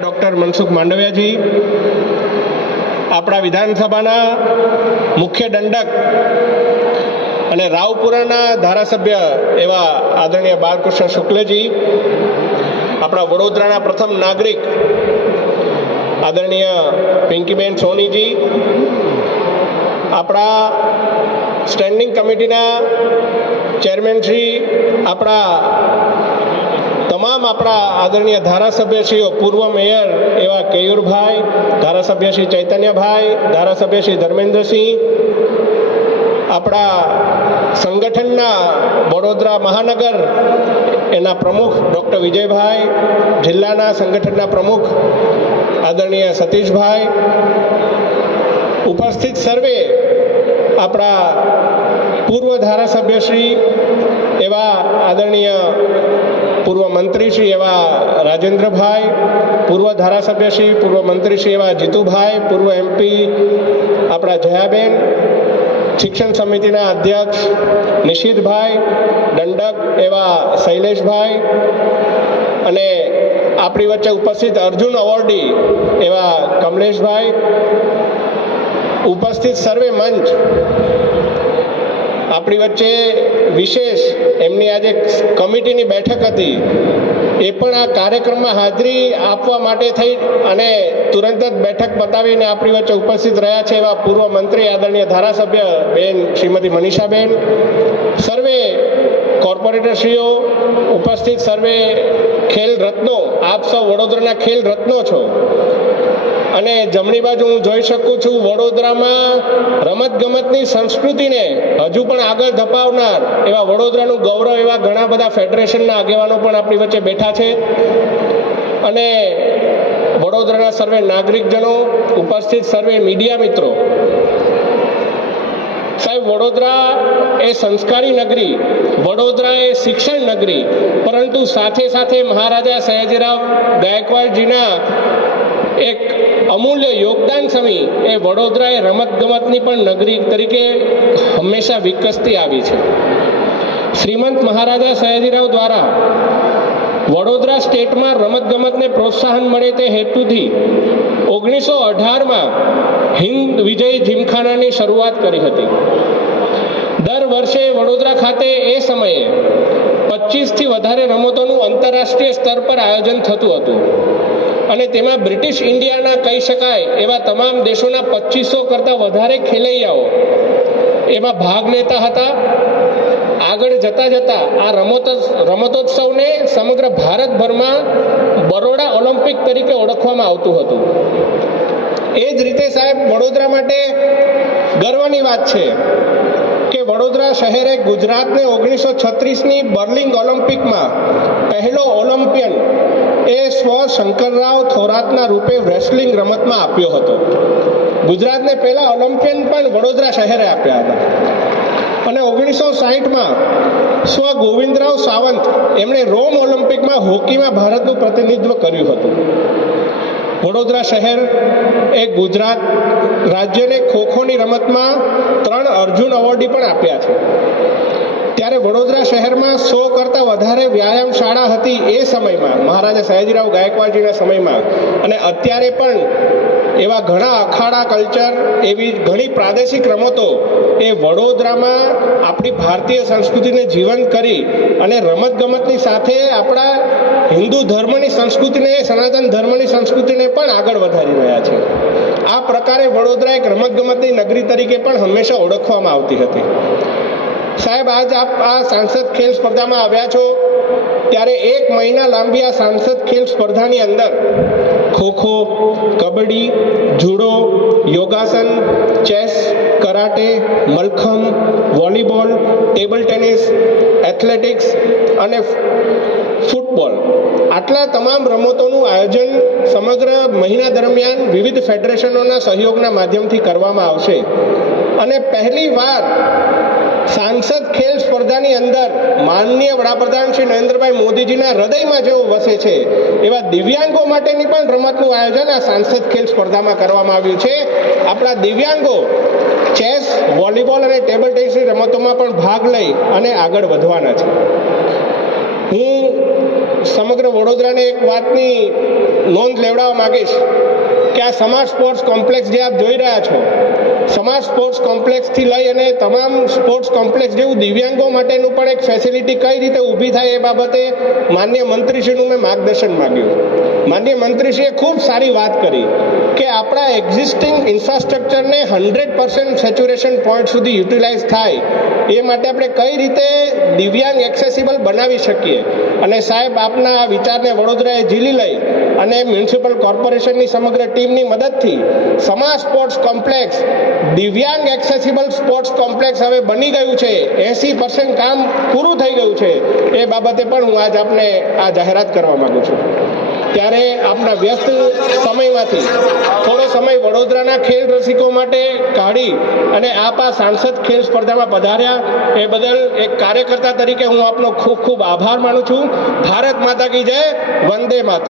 Doctor Mansukh માંડવિયાજી, આપણા વિધાનસભાના મુખ્ય દંડક અને રાવપુરાના ધારાસભ્ય એવા આદરણીય બાલકૃષ્ણ શુક્લજી, આપણા વડોદરાના પ્રથમ નાગરિક આદરણીય પિંકીબેન સોનીજી, આપણા સ્ટેન્ડિંગ કમિટીના ચેરમેન શ્રી, આપણા તમામ આપણા આદરણીય ધારાસભ્યશ્રીઓ, પૂર્વ મેયર એવા કેયુરભાઈ, ધારાસભ્ય શ્રી ચૈતન્યભાઈ, ધારાસભ્ય શ્રી ધર્મેન્દ્રસિંહ, આપણા સંગઠનના વડોદરા મહાનગર એના પ્રમુખ ડૉક્ટર વિજયભાઈ, જિલ્લાના સંગઠનના પ્રમુખ આદરણીય સતીશભાઈ, ઉપસ્થિત સર્વે આપણા પૂર્વ ધારાસભ્યશ્રી એવા આદરણીય પૂર્વ મંત્રી શ્રી એવા રાજેન્દ્રભાઈ, પૂર્વ ધારાસભ્ય શ્રી, પૂર્વ મંત્રી શ્રી એવા જીતુભાઈ, પૂર્વ એમપી આપણા જયાબેન, શિક્ષણ સમિતિના અધ્યક્ષ નિશિતભાઈ, દંડક એવા શૈલેષભાઈ અને આપણી વચ્ચે ઉપસ્થિત અર્જુન અવોર્ડી એવા કમલેશભાઈ, ઉપસ્થિત સર્વે મંચ આપણી વચ્ચે વિશેષ એમની આજે કમિટીની બેઠક હતી. એ પણ આ કાર્યક્રમમાં હાજરી આપવા માટે થઈ અને તુરંત જ બેઠક બતાવીને આપણી વચ્ચે ઉપસ્થિત રહ્યા છે એવા પૂર્વ મંત્રી આદરણીય ધારાસભ્ય બેન શ્રીમતી મનીષાબેન. સર્વે કોર્પોરેટરશ્રીઓ ઉપસ્થિત, સર્વે ખેલ રત્નો, આપ સૌ વડોદરાના ખેલ રત્નો છો. અને જમણી બાજુ હું જોઈ શકું છું વડોદરામાં રમત ગમતની સંસ્કૃતિને હજુ પણ આગળ ધપાવનાર એવા વડોદરાનું ગૌરવ એવા ઘણા બધા ફેડરેશનના આગેવાનો પણ આપણી વચ્ચે બેઠા છે. અને વડોદરાના સર્વે નાગરિકજનો, ઉપસ્થિત સર્વે મીડિયા મિત્રો સાહેબ, વડોદરા એ સંસ્કારી નગરી, વડોદરા એ શિક્ષણ નગરી, પરંતુ સાથે સાથે મહારાજા સયાજીરાવ ગાયકવાડજીના એક અમૂલ્ય યોગદાન સમી એ વડોદરા એ રમત ગમતની પણ નગરી તરીકે હંમેશા વિકસતી આવી છે. શ્રીમંત મહારાજા સયાજીરાવ દ્વારા વડોદરા સ્ટેટમાં રમત ગમતને પ્રોત્સાહન મળે તે હેતુથી ઓગણીસો અઢારમાં હિન્દ વિજય જીમખાનાની શરૂઆત કરી હતી. દર વર્ષે વડોદરા ખાતે એ સમયે પચીસથી વધારે રમતોનું આંતરરાષ્ટ્રીય સ્તર પર આયોજન થતું હતું. અને તેમાં બ્રિટિશ ઇન્ડિયાના કહી શકાય એવા તમામ દેશોના પચીસો કરતાં વધારે ખેલૈયાઓ એમાં ભાગ લેતા હતા. આગળ જતા જતા આ રમત રમતોત્સવને સમગ્ર ભારતભરમાં બરોડા ઓલિમ્પિક તરીકે ઓળખવામાં આવતું હતું. એ જ રીતે સાહેબ, વડોદરા માટે ગર્વની વાત છે કે વડોદરા શહેરે ગુજરાતને ઓગણીસો છત્રીસની બર્લિંગ ઓલિમ્પિકમાં પહેલો ઓલિમ્પિયન એ સ્વ શંકરરાવ થોરાતના રૂપે રેસલિંગ રમતમાં આપ્યો હતો. ગુજરાતને પહેલા ઓલિમ્પિયન પણ વડોદરા શહેરે આપ્યા હતા. અને ઓગણીસો સાહીઠમાં સ્વ ગોવિંદરાવ સાવંત એમણે રોમ ઓલિમ્પિકમાં હોકીમાં ભારતનું પ્રતિનિધિત્વ કર્યું હતું. વડોદરા શહેર, એ ગુજરાત રાજ્યને ખોખોની રમતમાં ત્રણ અર્જુન એવોર્ડી પણ આપ્યા છે. ત્યારે વડોદરા શહેરમાં સો કરતાં વધારે વ્યાયામ શાળા હતી એ સમયમાં, મહારાજા સયાજીરાવ ગાયકવાડજીના સમયમાં. અને અત્યારે પણ એવા ઘણા અખાડા કલ્ચર, એવી ઘણી પ્રાદેશિક રમતો એ વડોદરામાં આપણી ભારતીય સંસ્કૃતિને જીવંત કરી અને રમત ગમતની સાથે આપણા હિન્દુ ધર્મની સંસ્કૃતિને, સનાતન ધર્મની સંસ્કૃતિને પણ આગળ વધારી રહ્યા છે. આ પ્રકારે વડોદરા એક રમતગમતની નગરી તરીકે પણ હંમેશા ઓળખવામાં આવતી હતી. સાહેબ, આજ આપ આ સાંસદ ખેલ સ્પર્ધામાં આવ્યા છો, ત્યારે એક મહિના લાંબી આ સાંસદ ખેલ સ્પર્ધાની અંદર kho kho yogasana, chess, karate, mallakhamb, volleyball, table tennis, athletics અને ફૂટબોલ. આટલા તમામ રમતોનું આયોજન સમગ્ર મહિના દરમિયાન વિવિધ ફેડરેશનોના સહયોગના માધ્યમથી કરવામાં આવશે. અને પહેલી વાર સાંસદ ખેલ સ્પર્ધાની અંદર માનનીય વડાપ્રધાન શ્રી નરેન્દ્રભાઈ મોદીજીના હૃદયમાં જેઓ વસે છે, એવા દિવ્યાંગો માટેની પણ રમતનું આયોજન આ સાંસદ ખેલ સ્પર્ધામાં કરવામાં આવ્યું છે. આપણા દિવ્યાંગો ચેસ, વોલીબોલ અને ટેબલ ટેનિસની રમતોમાં પણ ભાગ લઈ અને આગળ વધવાના છે. હું સમગ્ર વડોદરાને એક વાતની નોંધ લેવડાવવા માંગીશ. કે આ સમાજ સ્પોર્ટ્સ કોમ્પ્લેક્સ જે આપ જોઈ રહ્યા છો, સમાજ સ્પોર્ટ્સ કોમ્પ્લેક્સથી લઈ અને તમામ સ્પોર્ટ્સ કોમ્પ્લેક્સ જેવું દિવ્યાંગો માટેનું પણ એક ફેસિલિટી કઈ રીતે ઊભી થાય એ બાબતે માન્ય મંત્રીશ્રીનું મેં માર્ગદર્શન માગ્યું. માન્ય મંત્રીશ્રીએ ખૂબ સારી વાત કરી કે આપણા એક્ઝિસ્ટિંગ ઇન્ફ્રાસ્ટ્રક્ચરને હંડ્રેડ પર્સન્ટ સેચ્યુરેશન પોઈન્ટ સુધી યુટિલાઇઝ થાય એ માટે આપણે કઈ રીતે દિવ્યાંગ એક્સેસિબલ બનાવી શકીએ. અને સાહેબ, આપના આ વિચારને વડોદરાએ ઝીલી લઈ અને મ્યુનિસિપલ કોર્પોરેશનની સમગ્ર ટીમની મદદથી સમા સ્પોર્ટ્સ કોમ્પ્લેક્સ, દિવ્યાંગ એક્સેસિબલ સ્પોર્ટ્સ કોમ્પ્લેક્સ હવે બની ગયું છે. એંસી પર્સન્ટ કામ પૂરું થઈ ગયું છે. એ બાબતે પણ હું આજ આપને આ જાહેરાત કરવા માગું છું. ત્યારે આપના વ્યસ્ત સમયમાંથી, થોડો સમય વડોદરાના ખેલ રસિકો માટે કાઢી અને આપ આ સાંસદ ખેલ સ્પર્ધામાં પધાર્યા, એ બદલ એક કાર્યકર્તા તરીકે હું આપનો ખૂબ ખૂબ આભાર માનું છું. ભારત માતા કી જય, વંદે માતા.